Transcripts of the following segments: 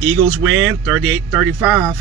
Eagles win 38-35.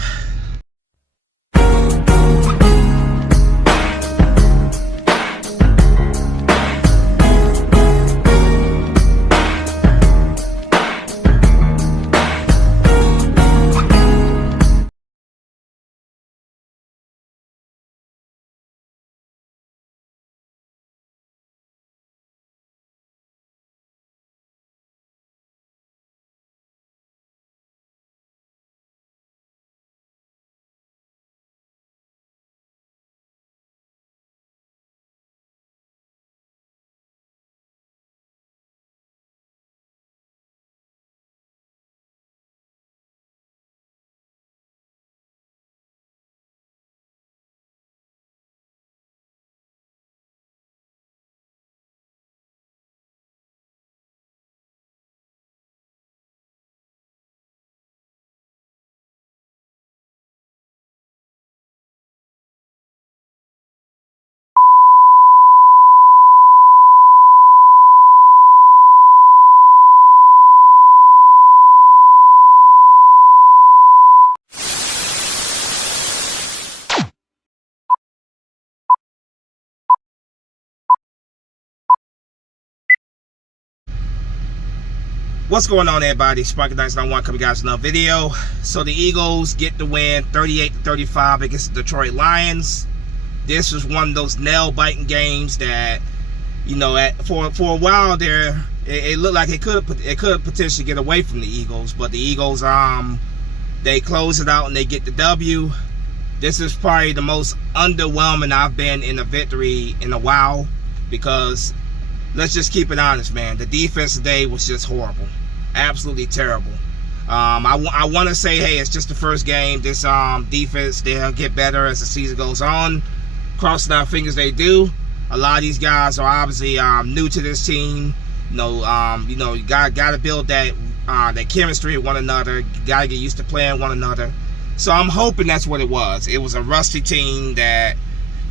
What's going on, everybody? Sparky Dice 91 coming guys another video. So the Eagles get the win 38-35 against the Detroit Lions. This was one of those nail-biting games that, you know, for a while there, it looked like it could potentially get away from the Eagles, but the Eagles they close it out and they get the W. This is probably the most underwhelming I've been in a victory in a while, because let's just keep it honest, man. The defense today was just horrible. Absolutely terrible. I want to say, hey, it's just the first game. This defense, they'll get better as the season goes on. Crossing our fingers they do. A lot of these guys are obviously new to this team. You know, you gotta build that chemistry with one another. You gotta get used to playing one another. So I'm hoping that's what it was. It was a rusty team that,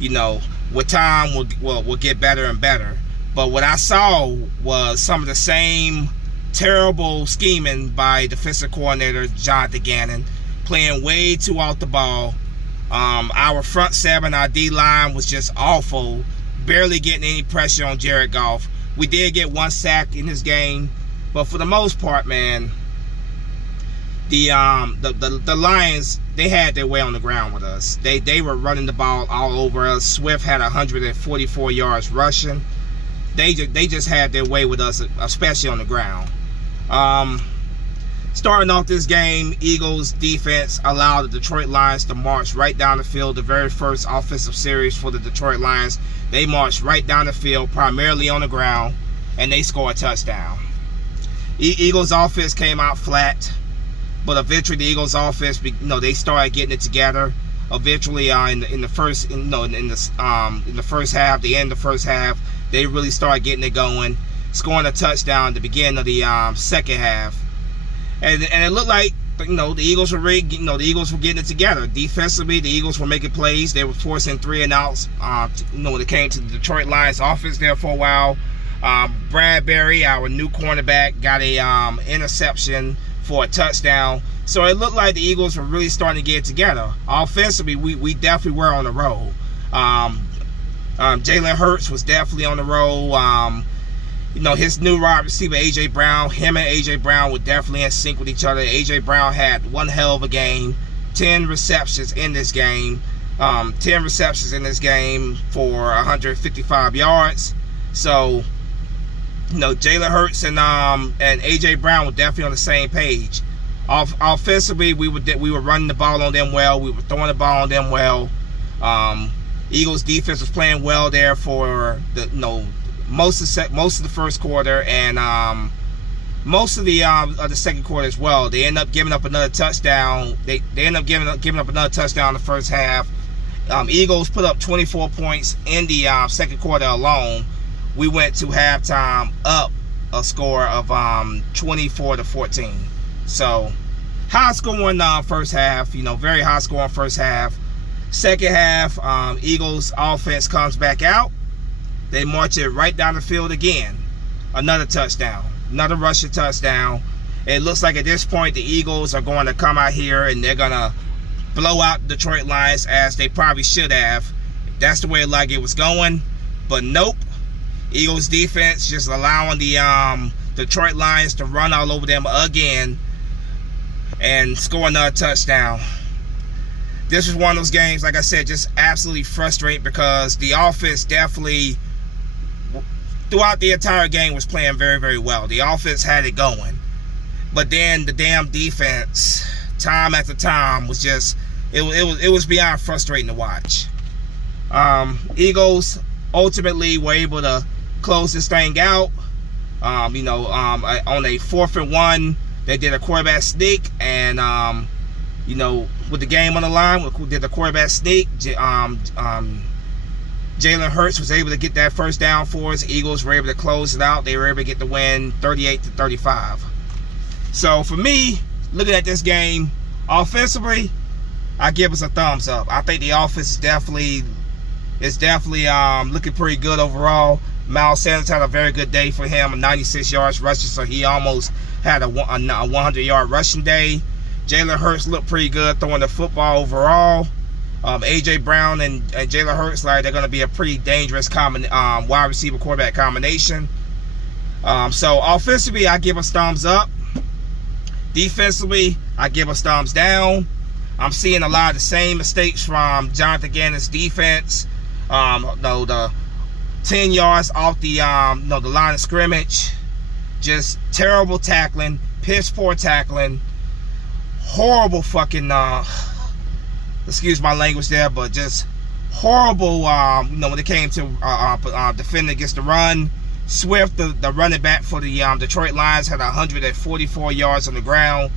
you know, with time will get better and better. But what I saw was some of the same terrible scheming by defensive coordinator Jonathan Gannon, playing way too off the ball. Our front seven, our D-line was just awful, barely getting any pressure on Jared Goff. We did get one sack in this game, but for the most part, man, the Lions, they had their way on the ground with us. They were running the ball all over us. Swift had 144 yards rushing. They just had their way with us, especially on the ground. Starting off this game, Eagles defense allowed the Detroit Lions to march right down the field. The very first offensive series for the Detroit Lions, they marched right down the field, primarily on the ground, and they scored a touchdown. Eagles offense came out flat, but eventually the Eagles offense, they started getting it together. Eventually, in the first half, the end of the first half, they really started getting it going, scoring a touchdown at the beginning of the second half, and it looked like, the Eagles were really, the Eagles were getting it together. Defensively, the Eagles were making plays. They were forcing 3 and outs. When it came to the Detroit Lions offense there for a while, Bradbury, our new cornerback, got a interception for a touchdown. So it looked like the Eagles were really starting to get it together. Offensively, we definitely were on the roll. Jalen Hurts was definitely on the roll. His new wide receiver, A.J. Brown, him and A.J. Brown were definitely in sync with each other. A.J. Brown had one hell of a game. 10 receptions in this game. 10 receptions in this game for 155 yards. So, Jalen Hurts and A.J. Brown were definitely on the same page. Offensively, we were running the ball on them well. We were throwing the ball on them well. Eagles defense was playing well there for the most of the first quarter and most of the second quarter as well. They end up giving up another touchdown. They end up giving up another touchdown in the first half. Eagles put up 24 points in the second quarter alone. We went to halftime up a score of 24-14. So high scoring first half. Very high scoring first half. Second half, Eagles offense comes back out. They march it right down the field again. Another touchdown. Another rushing touchdown. It looks like at this point the Eagles are going to come out here and they're going to blow out the Detroit Lions, as they probably should have. That's the way like it was going. But nope. Eagles defense just allowing the Detroit Lions to run all over them again and score another touchdown. This was one of those games, like I said, just absolutely frustrating, because the offense definitely, throughout the entire game, was playing very, very well. The offense had it going. But then the damn defense, time after time, was just, it was beyond frustrating to watch. Eagles ultimately were able to close this thing out. On a 4th and 1, they did a quarterback sneak, and with the game on the line, we did the quarterback sneak. Jalen Hurts was able to get that first down for us. The Eagles were able to close it out. They were able to get the win 38-35. So for me, looking at this game, offensively, I give us a thumbs up. I think the offense is definitely looking pretty good overall. Miles Sanders had a very good day for him, 96 yards rushing, so he almost had a 100-yard rushing day. Jalen Hurts looked pretty good throwing the football overall. A.J. Brown and Jalen Hurts, they're going to be a pretty dangerous wide receiver quarterback combination. So offensively, I give us thumbs up. Defensively, I give us thumbs down. I'm seeing a lot of the same mistakes from Jonathan Gannon's defense. The 10 yards off the line of scrimmage, just terrible tackling, piss poor tackling, horrible fucking excuse my language there, but just horrible. When it came to defending against the run. Swift, the running back for the Detroit Lions, had 144 yards on the ground.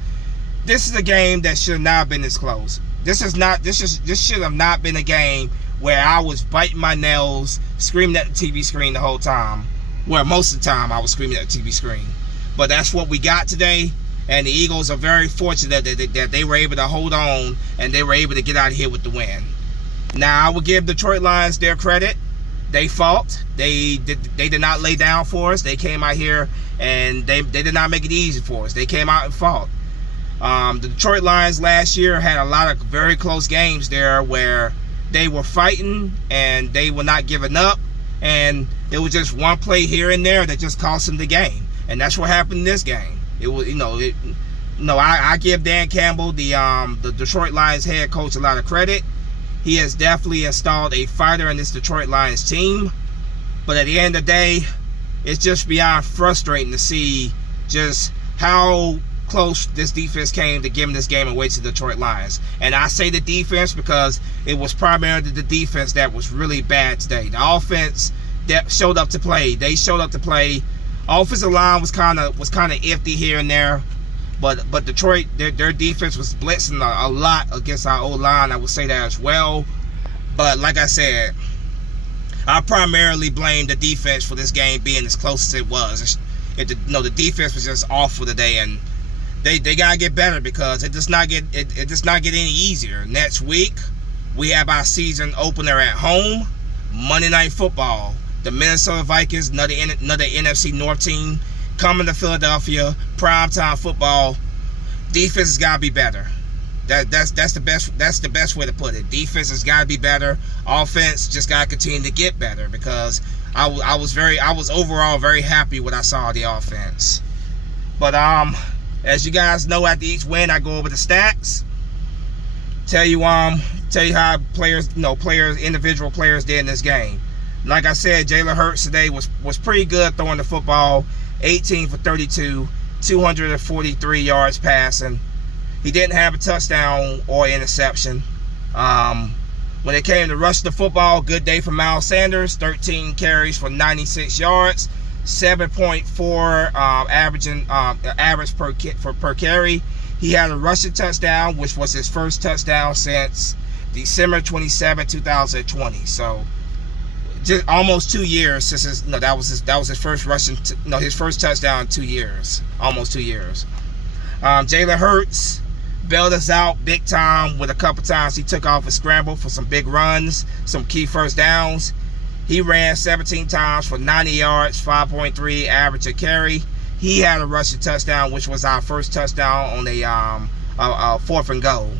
This is a game that should not have been this close. This should have not been a game where I was biting my nails, screaming at the TV screen the whole time. Well, most of the time I was screaming at the TV screen. But that's what we got today, and the Eagles are very fortunate that they were able to hold on and they were able to get out of here with the win. Now, I will give Detroit Lions their credit. They fought. They did not lay down for us. They came out here and they did not make it easy for us. They came out and fought. The Detroit Lions last year had a lot of very close games there where they were fighting and they were not giving up, and it was just one play here and there that just cost them the game, and that's what happened in this game. It was, I give Dan Campbell, the Detroit Lions head coach, a lot of credit. He has definitely installed a fighter in this Detroit Lions team, but at the end of the day, it's just beyond frustrating to see just how close this defense came to giving this game away to the Detroit Lions. And I say the defense because it was primarily the defense that was really bad today. The offense that showed up to play. They showed up to play. Offensive line was kind of iffy here and there, but Detroit, their defense was blitzing a lot against our O-line. I would say that as well. But like I said, I primarily blame the defense for this game being as close as it was. The defense was just off for the day, and they gotta get better, because it does not get any easier. Next week we have our season opener at home, Monday Night Football. The Minnesota Vikings, another NFC North team, coming to Philadelphia, primetime football. Defense has gotta be better. That's the best way to put it. Defense has gotta be better. Offense just gotta continue to get better, because I was overall very happy with what I saw of the offense. But as you guys know, after each win, I go over the stats. Tell you how individual players did in this game. Like I said, Jalen Hurts today was pretty good throwing the football. 18 for 32, 243 yards passing. He didn't have a touchdown or interception. When it came to rushing the football, good day for Miles Sanders. 13 carries for 96 yards. 7.4 average per carry. He had a rushing touchdown, which was his first touchdown since December 27, 2020. So just almost 2 years since that was his first rushing his first touchdown in 2 years. Almost 2 years. Jalen Hurts bailed us out big time with a couple times he took off a scramble for some big runs, some key first downs. He ran 17 times for 90 yards, 5.3 average a carry. he had a rushing touchdown, which was our first touchdown on a 4th and goal.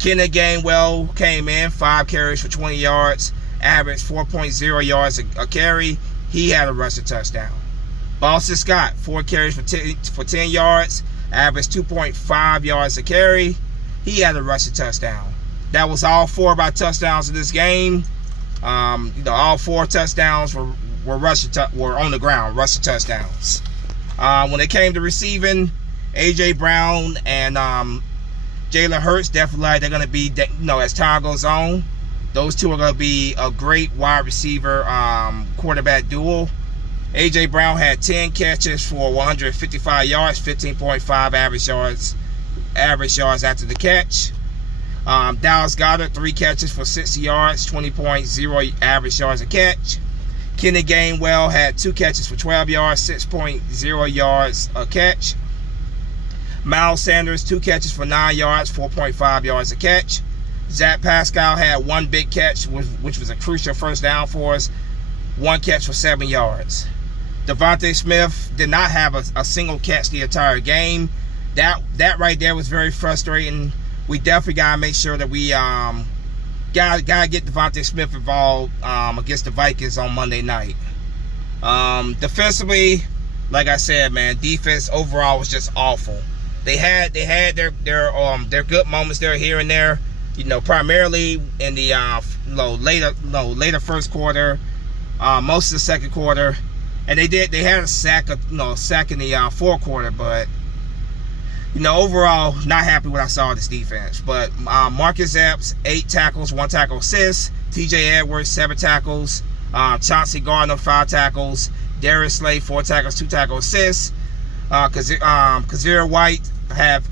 Kenneth Gainwell came in, 5 carries for 20 yards, averaged 4.0 yards a carry. He had a rushing touchdown. Boston Scott, 4 carries for 10 yards, averaged 2.5 yards a carry. He had a rushing touchdown. That was all 4 of our touchdowns in this game. All 4 touchdowns were on the ground, rushing touchdowns. When it came to receiving, AJ Brown and Jalen Hurts, definitely they're going to be, as time goes on, those two are going to be a great wide receiver quarterback duo. AJ Brown had 10 catches for 155 yards, 15.5 average yards after the catch. Dallas Goedert, 3 catches for 60 yards, 20.0 average yards a catch. Kenny Gainwell had 2 catches for 12 yards, 6.0 yards a catch. Miles Sanders, 2 catches for 9 yards, 4.5 yards a catch. Zach Pascal had 1 big catch, which was a crucial first down for us, 1 catch for 7 yards. Devontae Smith did not have a single catch the entire game. That right there was very frustrating. We definitely gotta make sure that we gotta get Devontae Smith involved against the Vikings on Monday night. Defensively, like I said, man, defense overall was just awful. They had their good moments there here and there, primarily in the later first quarter, most of the second quarter, and they had a sack in the fourth quarter, but overall, not happy with what I saw of this defense. But Marcus Epps, 8 tackles, 1 tackle assist. TJ Edwards, 7 tackles. Chauncey Gardner, 5 tackles. Darius Slay, 4 tackles, 2 tackle assists. Kazir White had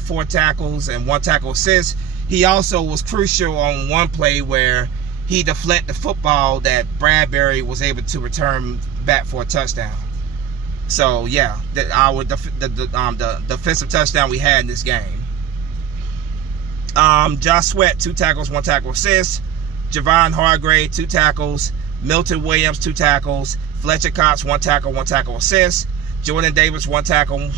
4 tackles and 1 tackle assist. He also was crucial on one play where he deflected the football that Bradbury was able to return back for a touchdown. So yeah, the defensive touchdown we had in this game. Josh Sweat, 2 tackles, 1 tackle assist. Javon Hargrave, 2 tackles. Milton Williams, 2 tackles. Fletcher Cox, 1 tackle, 1 tackle assist. Jordan Davis, 1 tackle,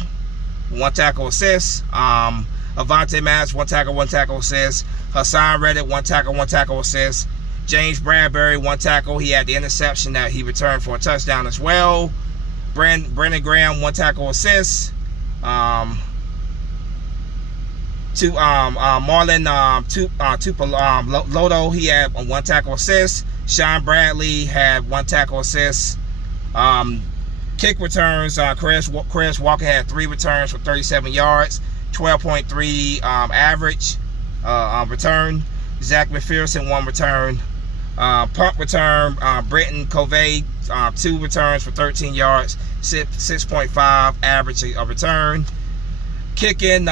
1 tackle assist. Avonte Maddox, 1 tackle, 1 tackle assist. Hassan Reddick, 1 tackle, 1 tackle assist. James Bradbury, 1 tackle. He had the interception that he returned for a touchdown as well. Brandon Graham, 1 tackle assist. Marlon Lodo, he had a 1 tackle assist. Sean Bradley had 1 tackle assist. Kick returns, Chris Walker had 3 returns for 37 yards, 12.3 average return. Zach McPherson, 1 return. Punt return, Brenton Covey, 2 returns for 13 yards, 6.5 average return. Kicking,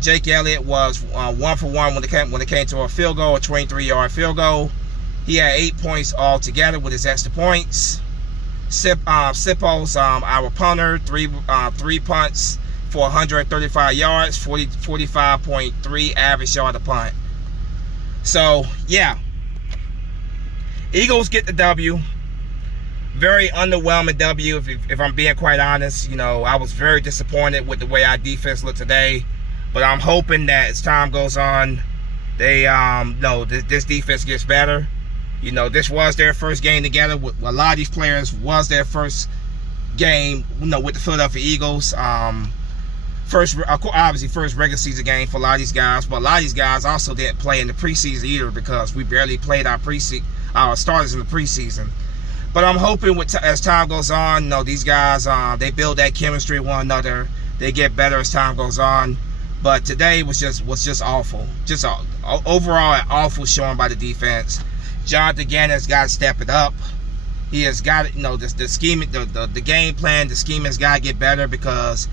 Jake Elliott was 1 for 1 when it came to a field goal, a 23-yard field goal. He had 8 points altogether with his extra points. Sippos, our punter, 3 punts for 135 yards, 45.3 average yard a punt. So yeah, Eagles get the W. Very underwhelming W, if I'm being quite honest. I was very disappointed with the way our defense looked today, but I'm hoping that as time goes on, they this defense gets better. This was their first game together. With a lot of these players was their first game, with the Philadelphia Eagles. First regular season game for a lot of these guys, but a lot of these guys also didn't play in the preseason either because we barely played our starters in the preseason. But I'm hoping as time goes on, these guys they build that chemistry with one another. They get better as time goes on. But today was just awful. Just overall an awful showing by the defense. Jonathan Gannon has got to step it up. He has got to, the scheme, the game plan, the scheme has got to get better because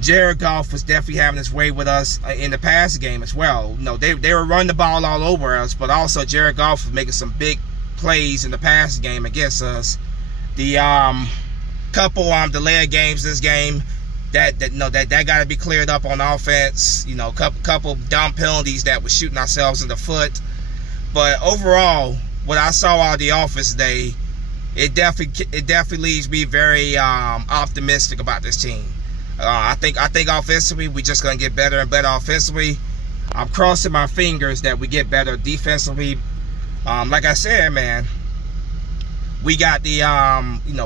Jared Goff was definitely having his way with us in the past game as well. They were running the ball all over us, but also Jared Goff was making some big plays in the past game against us. The couple delayed games this game that got to be cleared up on offense. Couple dumb penalties that was shooting ourselves in the foot. But overall, what I saw out of the offense today, it definitely leaves me very optimistic about this team. I think offensively we just gonna get better and better offensively. I'm crossing my fingers that we get better defensively. Like I said, man, we got the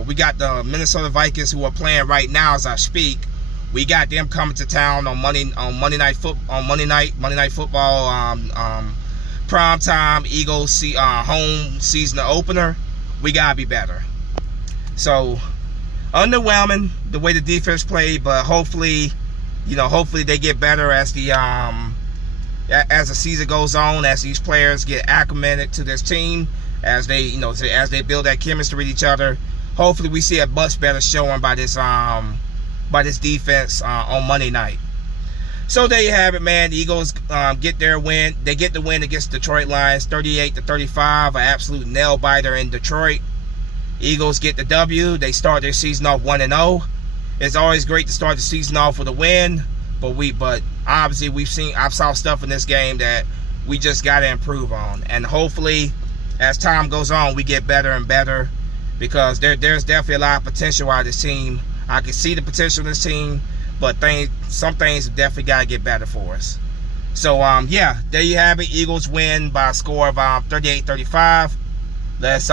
we got the Minnesota Vikings who are playing right now as I speak. We got them coming to town on Monday night football. Prime time Eagles home season opener. We gotta be better. So underwhelming the way the defense played, but hopefully they get better as the season goes on, as these players get acclimated to this team, as they build that chemistry with each other. Hopefully we see a much better showing by this defense on Monday night. So there you have it, man. The Eagles get their win. They get the win against Detroit Lions, 38-35, an absolute nail biter in Detroit. Eagles get the W. They start their season off 1-0. It's always great to start the season off with a win, but obviously I've saw stuff in this game that we just got to improve on, and hopefully as time goes on we get better and better, because there's definitely a lot of potential out of this team. I can see the potential in this team, but some things definitely got to get better for us. So yeah, there you have it. Eagles win by a score of 38-35. Let's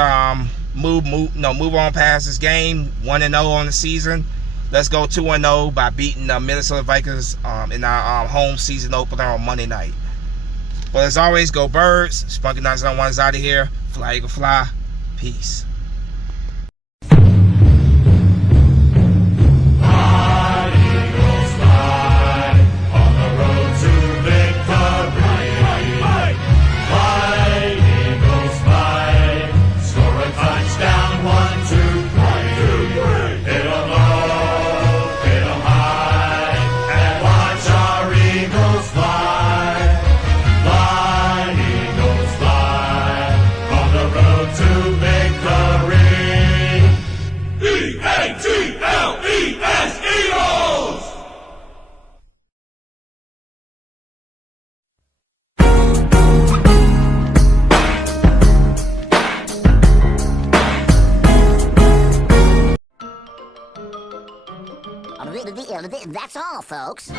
move on past this game. 1-0 on the season. Let's go 2-0 by beating the Minnesota Vikings in our home season opener on Monday night. But as always, go Birds. Spunky 901 is out of here. Fly Eagle Fly. Peace. That's all, folks.